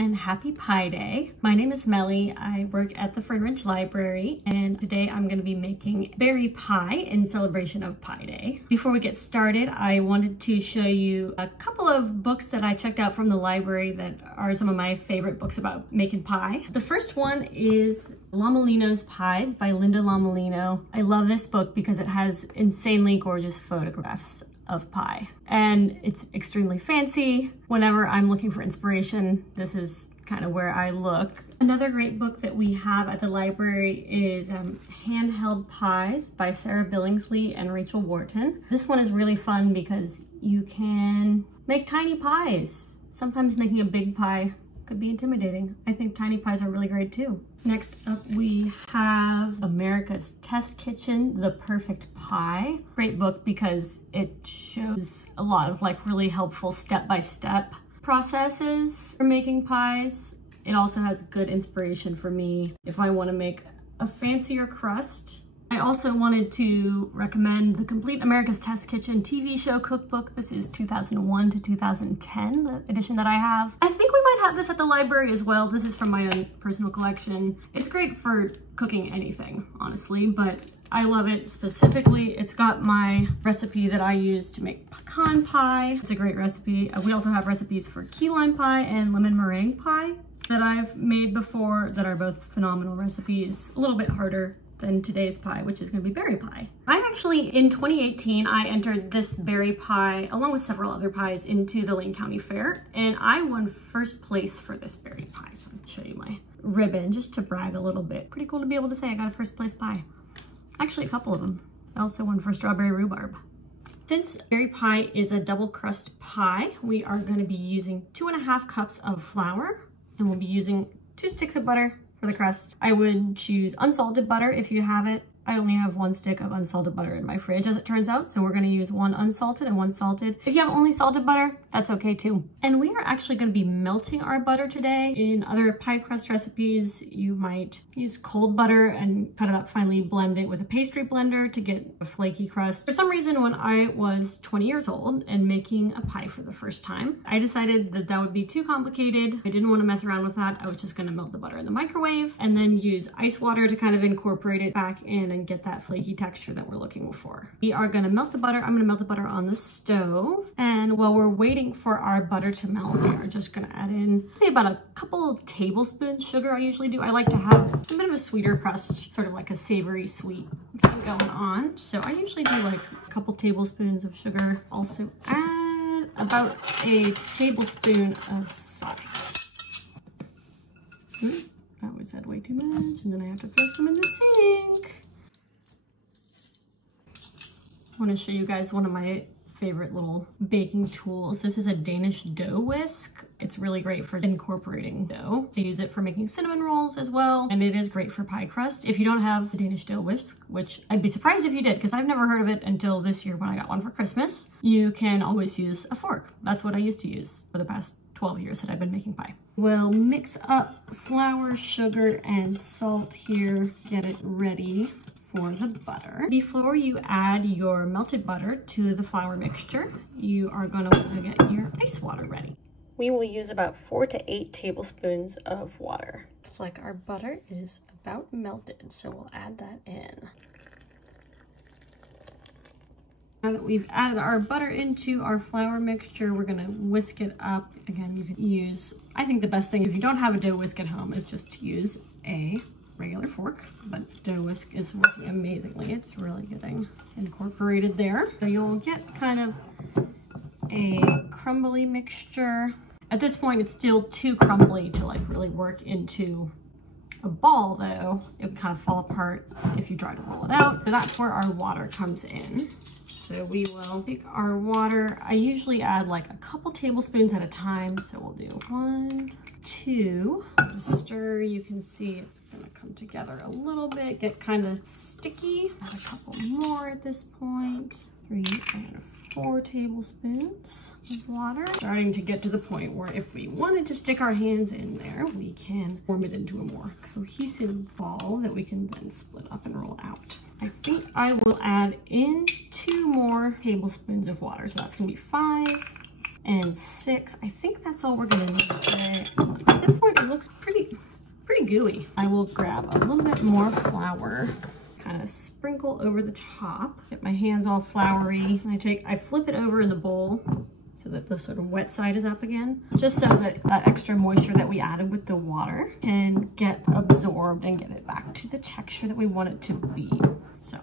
and happy Pie Day. My name is Meli. I work at the Fern Ridge Library, and today I'm going to be making berry pie in celebration of Pie Day. Before we get started, I wanted to show you a couple of books that I checked out from the library that are some of my favorite books about making pie. The first one is Lomolino's Pies by Linda Lomolino. I love this book because it has insanely gorgeous photographs of pie, and it's extremely fancy. Whenever I'm looking for inspiration, this is kind of where I look. Another great book that we have at the library is Handheld Pies by Sarah Billingsley and Rachel Wharton. This one is really fun because you can make tiny pies. Sometimes making a big pie could be intimidating. I think tiny pies are really great too. Next up, we have America's Test Kitchen, The Perfect Pie. Great book because it shows a lot of really helpful step-by-step processes for making pies. It also has good inspiration for me if I want to make a fancier crust. I also wanted to recommend the Complete America's Test Kitchen TV show cookbook. This is 2001 to 2010, the edition that I have. I think we might have this at the library as well. This is from my own personal collection. It's great for cooking anything, honestly, but I love it specifically. It's got my recipe that I use to make pecan pie. It's a great recipe. We also have recipes for key lime pie and lemon meringue pie that I've made before that are both phenomenal recipes. A little bit harder than today's pie, which is going to be berry pie. I actually, in 2018, I entered this berry pie along with several other pies into the Lane County Fair, and I won first place for this berry pie. So I'll show you my ribbon just to brag a little bit. Pretty cool to be able to say I got a first place pie. Actually, a couple of them. I also won for strawberry rhubarb. Since berry pie is a double crust pie, we are going to be using 2.5 cups of flour, and we'll be using 2 sticks of butter for the crust. I would choose unsalted butter if you have it. I only have 1 stick of unsalted butter in my fridge, as it turns out, so we're going to use 1 unsalted and 1 salted. If you have only salted butter, that's okay too. And we are actually going to be melting our butter today. In other pie crust recipes, you might use cold butter and cut it up finely, blend it with a pastry blender to get a flaky crust. For some reason, when I was 20 years old and making a pie for the first time, I decided that that would be too complicated. I didn't want to mess around with that. I was just going to melt the butter in the microwave and then use ice water to kind of incorporate it back in and get that flaky texture that we're looking for. We are going to melt the butter. I'm going to melt the butter on the stove, and while we're waiting for our butter to melt, we are just going to add in about a couple of tablespoons sugar. I usually do. I like to have a bit of a sweeter crust, sort of like a savory sweet going on. So I usually do like a couple tablespoons of sugar. Also add about a tablespoon of salt. I always add way too much, and then I have to throw some in the sink. I want to show you guys one of my favorite little baking tools. This is a Danish dough whisk. It's really great for incorporating dough. I use it for making cinnamon rolls as well, and it is great for pie crust. If you don't have the Danish dough whisk, which I'd be surprised if you did because I've never heard of it until this year when I got one for Christmas, you can always use a fork. That's what I used to use for the past 12 years that I've been making pie. We'll mix up flour, sugar, and salt here, get it ready for the butter. Before you add your melted butter to the flour mixture, you are going to want to get your ice water ready. We will use about 4 to 8 tablespoons of water. It's like our butter is about melted, so we'll add that in. Now that we've added our butter into our flour mixture, we're gonna whisk it up. Again, you can use, I think the best thing if you don't have a dough whisk at home is just to use a regular fork, but dough whisk is working amazingly. It's really getting incorporated there. So you'll get kind of a crumbly mixture. At this point, it's still too crumbly to really work into a ball though. It would kind of fall apart if you try to roll it out. So that's where our water comes in. So we will take our water. I usually add a couple tablespoons at a time. So we'll do 1, 2. Stir, you can see it's gonna come together a little bit, get kind of sticky. Add a couple more at this point. 3 and 4 tablespoons of water. Starting to get to the point where if we wanted to stick our hands in there, we can form it into a more cohesive ball that we can then split up and roll out. I think I will add in 2 more tablespoons of water. So that's gonna be 5 and 6. I think that's all we're gonna need today. At this gooey. I will grab a little bit more flour, kind of sprinkle over the top, get my hands all floury. I flip it over in the bowl so that the sort of wet side is up again, just so that that extra moisture that we added with the water can get absorbed and get it back to the texture that we want it to be. So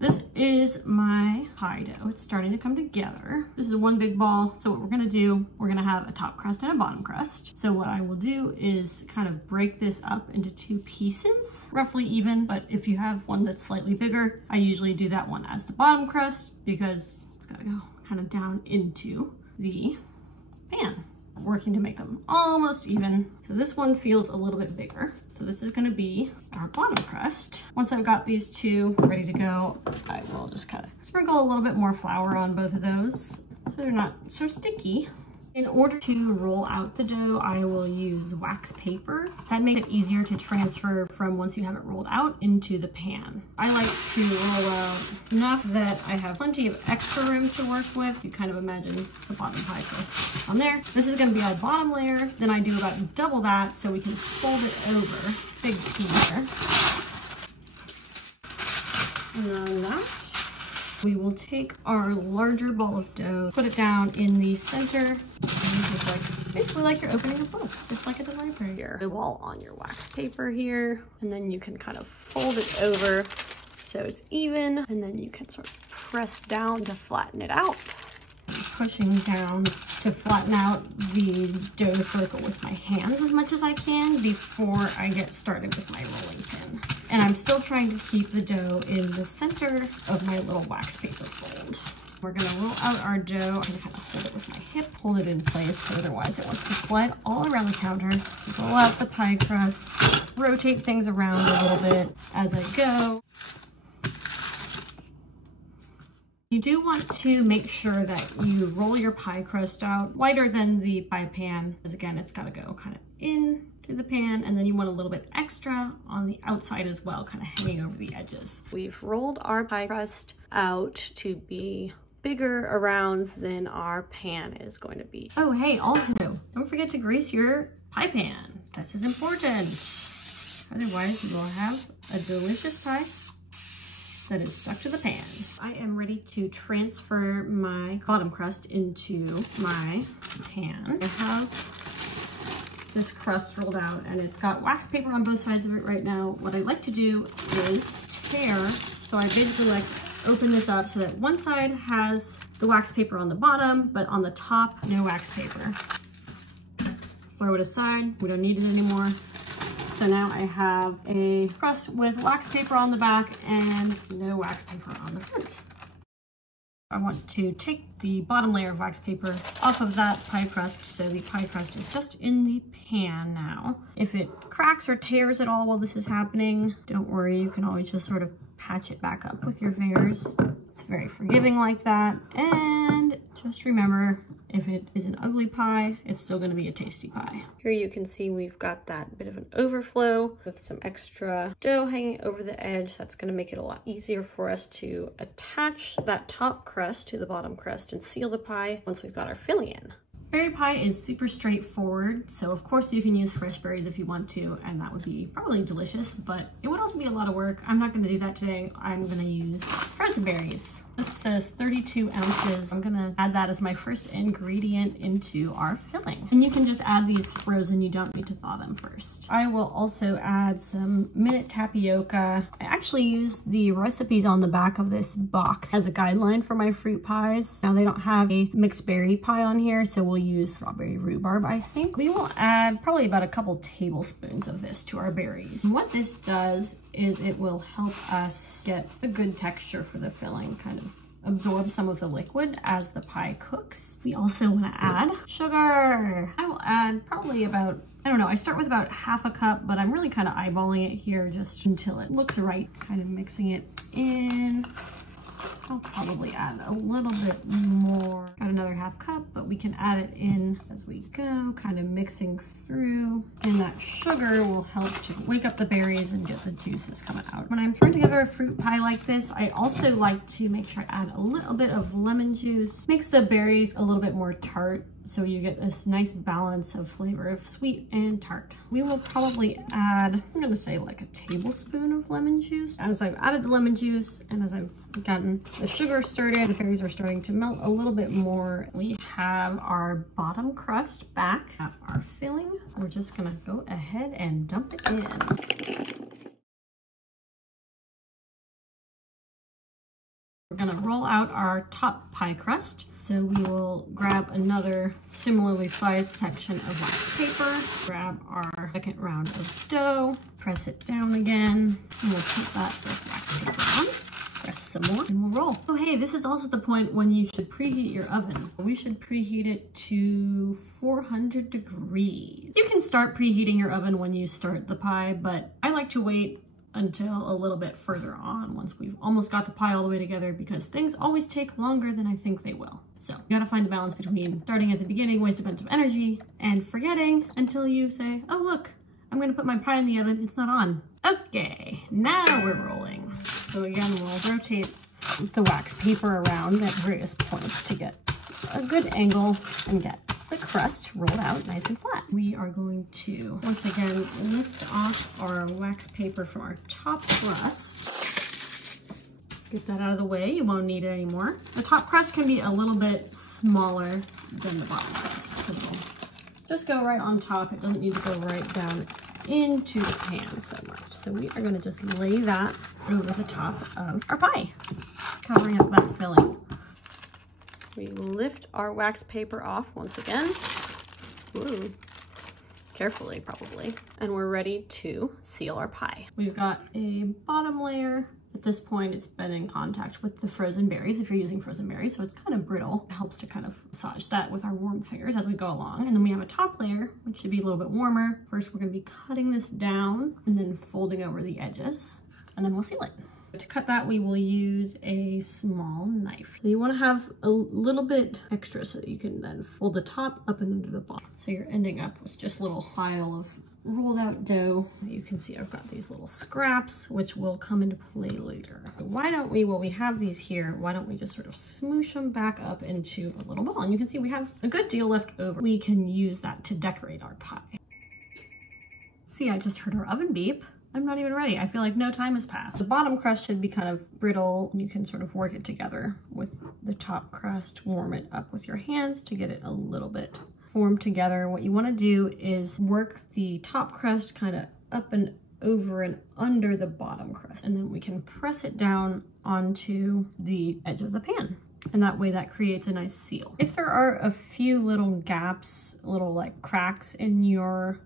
this is my pie dough. It's starting to come together. This is one big ball. So what we're gonna do, we're gonna have a top crust and a bottom crust. So what I will do is kind of break this up into 2 pieces, roughly even, but if you have one that's slightly bigger, I usually do that one as the bottom crust because it's gotta go kind of down into the pan. I'm working to make them almost even. So this one feels a little bit bigger. So this is gonna be our bottom crust. Once I've got these 2 ready to go, I will just kind of sprinkle a little bit more flour on both of those so they're not so sticky. In order to roll out the dough, I will use wax paper. That makes it easier to transfer from once you have it rolled out into the pan. I like to roll out enough that I have plenty of extra room to work with. You kind of imagine the bottom pie crust on there. This is gonna be our bottom layer. Then I do about double that so we can fold it over. Big key here. And that. We will take our larger ball of dough, put it down in the center, and just basically like you're opening a book, just like at the library. Here, the wall on your wax paper here, and then you can kind of fold it over so it's even, and then you can sort of press down to flatten it out. I'm pushing down to flatten out the dough circle with my hands as much as I can before I get started with my rolling pin. And I'm still trying to keep the dough in the center of my little wax paper fold. We're gonna roll out our dough. I'm gonna kind of hold it with my hip, hold it in place, because otherwise it wants to slide all around the counter. Roll out the pie crust, rotate things around a little bit as I go. You do want to make sure that you roll your pie crust out wider than the pie pan, because again, it's gotta go kind of in to the pan, and then you want a little bit extra on the outside as well, kind of hanging over the edges. We've rolled our pie crust out to be bigger around than our pan is going to be. Oh, hey, also, don't forget to grease your pie pan. This is important. Otherwise, you will have a delicious pie that is stuck to the pan. I am ready to transfer my bottom crust into my pan. I have this crust rolled out and it's got wax paper on both sides of it right now. What I like to do is tear. So I basically like open this up so that one side has the wax paper on the bottom, but on the top, no wax paper. Throw it aside, we don't need it anymore. So now I have a crust with wax paper on the back and no wax paper on the front. I want to take the bottom layer of wax paper off of that pie crust, so the pie crust is just in the pan now. If it cracks or tears at all while this is happening, don't worry, you can always just sort of patch it back up with your fingers. It's very forgiving like that. And just remember, if it is an ugly pie, it's still going to be a tasty pie. Here you can see we've got that bit of an overflow with some extra dough hanging over the edge. That's going to make it a lot easier for us to attach that top crust to the bottom crust and seal the pie once we've got our filling in. Berry pie is super straightforward, so of course you can use fresh berries if you want to, and that would be probably delicious, but it would also be a lot of work. I'm not going to do that today. I'm going to use frozen berries. This says 32 ounces. I'm going to add that as my first ingredient into our filling. And you can just add these frozen. You don't need to thaw them first. I will also add some minute tapioca. I actually use the recipes on the back of this box as a guideline for my fruit pies. Now they don't have a mixed berry pie on here, so we'll use strawberry rhubarb, I think. We will add probably about a couple tablespoons of this to our berries. And what this does is it will help us get a good texture for the filling, kind of absorb some of the liquid as the pie cooks. We also want to add sugar. I will add probably about, I don't know, I start with about half a cup, but I'm really kind of eyeballing it here just until it looks right. Kind of mixing it in. I'll probably add a little bit more, about another half cup, but we can add it in as we go, kind of mixing through. And that sugar will help to wake up the berries and get the juices coming out. When I'm throwing together a fruit pie like this, I also like to make sure I add a little bit of lemon juice. Makes the berries a little bit more tart, so you get this nice balance of flavor of sweet and tart. We will probably add, I'm gonna say like a tablespoon of lemon juice. As I've added the lemon juice and as I've gotten the sugar started, the berries are starting to melt a little bit more. We have our bottom crust back, have our filling. We're just gonna go ahead and dump it in. We're gonna roll out our top pie crust. So we will grab another similarly sized section of wax paper, grab our second round of dough, press it down again, and we'll keep that with wax paper on. Press some more and we'll roll. Oh hey, this is also the point when you should preheat your oven. We should preheat it to 400 degrees. You can start preheating your oven when you start the pie, but I like to wait until a little bit further on once we've almost got the pie all the way together, because things always take longer than I think they will. So you gotta find the balance between starting at the beginning, waste a bunch of energy, and forgetting until you say, oh look, I'm gonna put my pie in the oven, it's not on. Okay, now we're rolling. So again, we'll rotate the wax paper around at various points to get a good angle and get the crust rolled out nice and flat. We are going to, once again, lift off our wax paper from our top crust. Get that out of the way, you won't need it anymore. The top crust can be a little bit smaller than the bottom crust, because it'll just go right on top. It doesn't need to go right down into the pan so much. So we are gonna just lay that over the top of our pie, covering up that filling. We lift our wax paper off once again. Ooh, carefully probably. And we're ready to seal our pie. We've got a bottom layer. At this point, it's been in contact with the frozen berries, if you're using frozen berries, so it's kind of brittle. It helps to kind of massage that with our warm fingers as we go along. And then we have a top layer, which should be a little bit warmer. First, we're gonna be cutting this down and then folding over the edges, and then we'll seal it. To cut that, we will use a small knife. So you want to have a little bit extra so that you can then fold the top up and under the bottom. So you're ending up with just a little pile of rolled out dough. You can see I've got these little scraps, which will come into play later. So why don't we, while we have these here, why don't we just sort of smoosh them back up into a little ball? And you can see we have a good deal left over. We can use that to decorate our pie. See, I just heard our oven beep. I'm not even ready. I feel like no time has passed. The bottom crust should be kind of brittle. You can sort of work it together with the top crust, warm it up with your hands to get it a little bit formed together. What you want to do is work the top crust kind of up and over and under the bottom crust, and then we can press it down onto the edge of the pan. And that way that creates a nice seal. If there are a few little gaps, little like cracks in your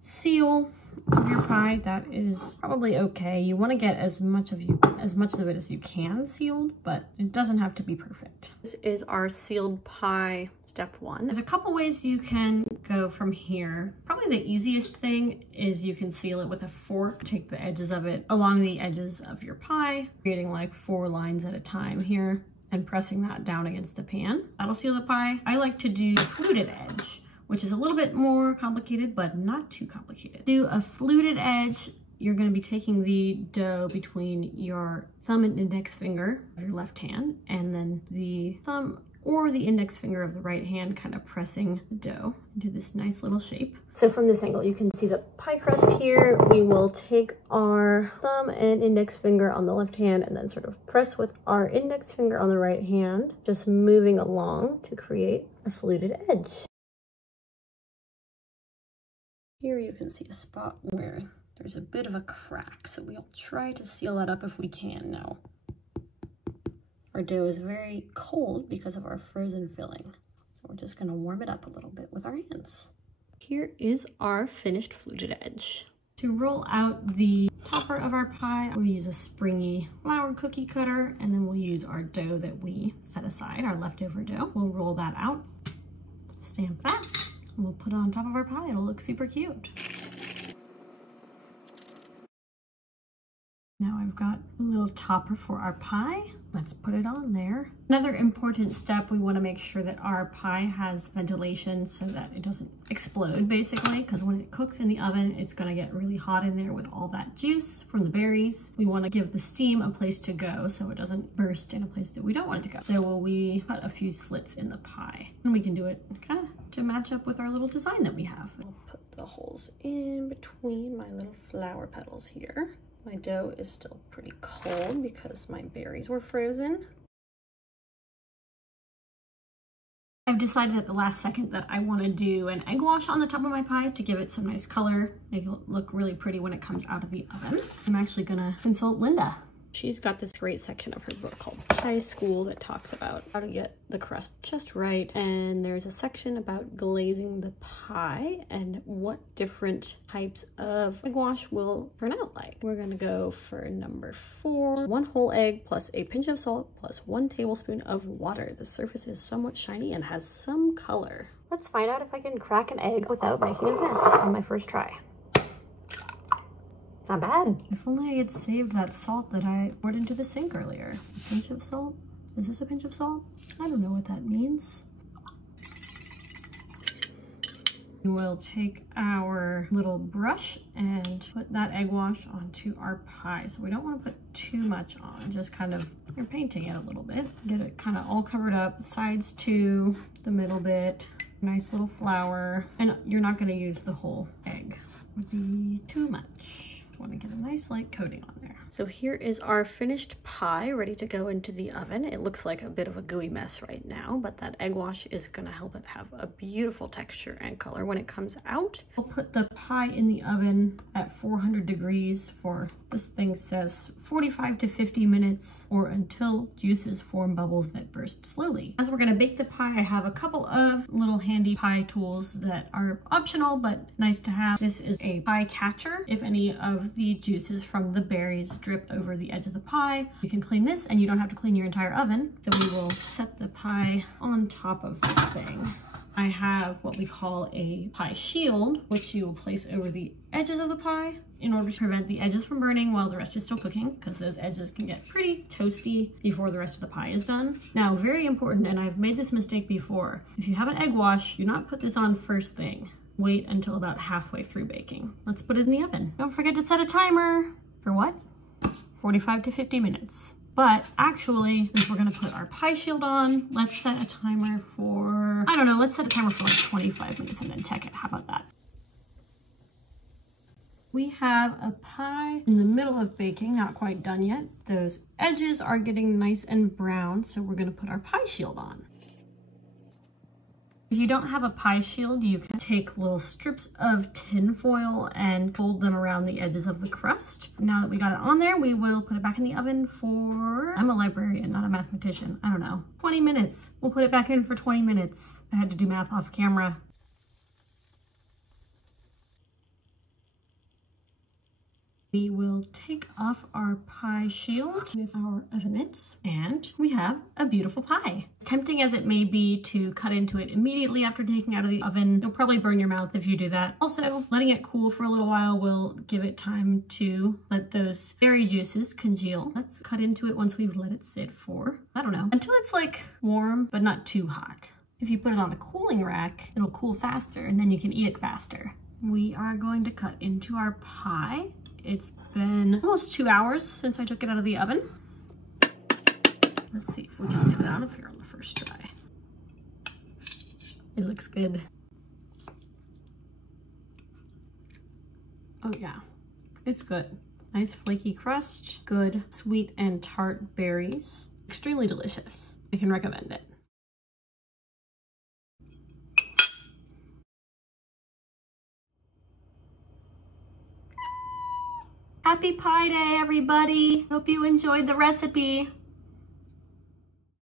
seal of your pie, that is probably okay. You want to get as much of it as you can sealed, but it doesn't have to be perfect. This is our sealed pie step one. There's a couple ways you can go from here. Probably the easiest thing is you can seal it with a fork. Take the edges of it along the edges of your pie, creating like 4 lines at a time here and pressing that down against the pan. That'll seal the pie. I like to do fluted edge, which is a little bit more complicated, but not too complicated. Do a fluted edge, you're gonna be taking the dough between your thumb and index finger of your left hand, and then the thumb or the index finger of the right hand kind of pressing the dough into this nice little shape. So from this angle, you can see the pie crust here. We will take our thumb and index finger on the left hand and then sort of press with our index finger on the right hand, just moving along to create a fluted edge. Here you can see a spot where there's a bit of a crack, so we'll try to seal that up if we can now. Our dough is very cold because of our frozen filling, so we're just gonna warm it up a little bit with our hands. Here is our finished fluted edge. To roll out the topper of our pie, we'll use a springy flour cookie cutter, and then we'll use our dough that we set aside, our leftover dough. We'll roll that out, stamp that, and we'll put it on top of our pie. It'll look super cute. Now I've got a little topper for our pie. Let's put it on there. Another important step, we want to make sure that our pie has ventilation so that it doesn't explode basically, because when it cooks in the oven, it's going to get really hot in there with all that juice from the berries. We want to give the steam a place to go so it doesn't burst in a place that we don't want it to go. So we cut a few slits in the pie, and we can do it kind of to match up with our little design that we have. I'll put the holes in between my little flower petals here. My dough is still pretty cold because my berries were frozen. I've decided at the last second that I want to do an egg wash on the top of my pie to give it some nice color, make it look really pretty when it comes out of the oven. I'm actually gonna consult Linda. She's got this great section of her book called Pie School that talks about how to get the crust just right. And there's a section about glazing the pie and what different types of egg wash will turn out like. We're gonna go for number 4. 1 whole egg plus a pinch of salt plus 1 tablespoon of water. The surface is somewhat shiny and has some color. Let's find out if I can crack an egg without making a mess on my first try. Not bad. If only I had saved that salt that I poured into the sink earlier. A pinch of salt? Is this a pinch of salt? I don't know what that means. We'll take our little brush and put that egg wash onto our pie. So we don't want to put too much on, just kind of, you're painting it a little bit. Get it kind of all covered up, the sides too, the middle bit, nice little flour. And you're not going to use the whole egg. It would be too much. Want to get a nice light coating on there. So here is our finished pie ready to go into the oven. It looks like a bit of a gooey mess right now, but that egg wash is going to help it have a beautiful texture and color when it comes out. We'll put the pie in the oven at 400 degrees for, this thing says 45 to 50 minutes, or until juices form bubbles that burst slowly. As we're going to bake the pie, I have a couple of little handy pie tools that are optional but nice to have. This is a pie catcher. If any of the juices from the berries drip over the edge of the pie, you can clean this and you don't have to clean your entire oven. So we will set the pie on top of this thing. I have what we call a pie shield, which you will place over the edges of the pie in order to prevent the edges from burning while the rest is still cooking, because those edges can get pretty toasty before the rest of the pie is done. Now, very important, and I've made this mistake before, if you have an egg wash, do not put this on first thing. Wait until about halfway through baking. Let's put it in the oven. Don't forget to set a timer. For what? 45 to 50 minutes. But actually, since we're gonna put our pie shield on, let's set a timer for, I don't know, let's set a timer for like 25 minutes and then check it. How about that? We have a pie in the middle of baking, not quite done yet. Those edges are getting nice and brown, so we're gonna put our pie shield on. If you don't have a pie shield, you can take little strips of tin foil and fold them around the edges of the crust. Now that we got it on there, we will put it back in the oven for, I'm a librarian, not a mathematician, I don't know, 20 minutes. We'll put it back in for 20 minutes. I had to do math off camera. We will take off our pie shield with our oven mitts, and we have a beautiful pie. As tempting as it may be to cut into it immediately after taking it out of the oven, you'll probably burn your mouth if you do that. Also, letting it cool for a little while will give it time to let those berry juices congeal. Let's cut into it once we've let it sit for, I don't know, until it's like warm, but not too hot. If you put it on a cooling rack, it'll cool faster and then you can eat it faster. We are going to cut into our pie. It's been almost 2 hours since I took it out of the oven. Let's see if we can get it out of here on the first try. It looks good. Oh yeah, it's good. Nice flaky crust, good sweet and tart berries. Extremely delicious. I can recommend it. Happy Pie Day, everybody! Hope you enjoyed the recipe.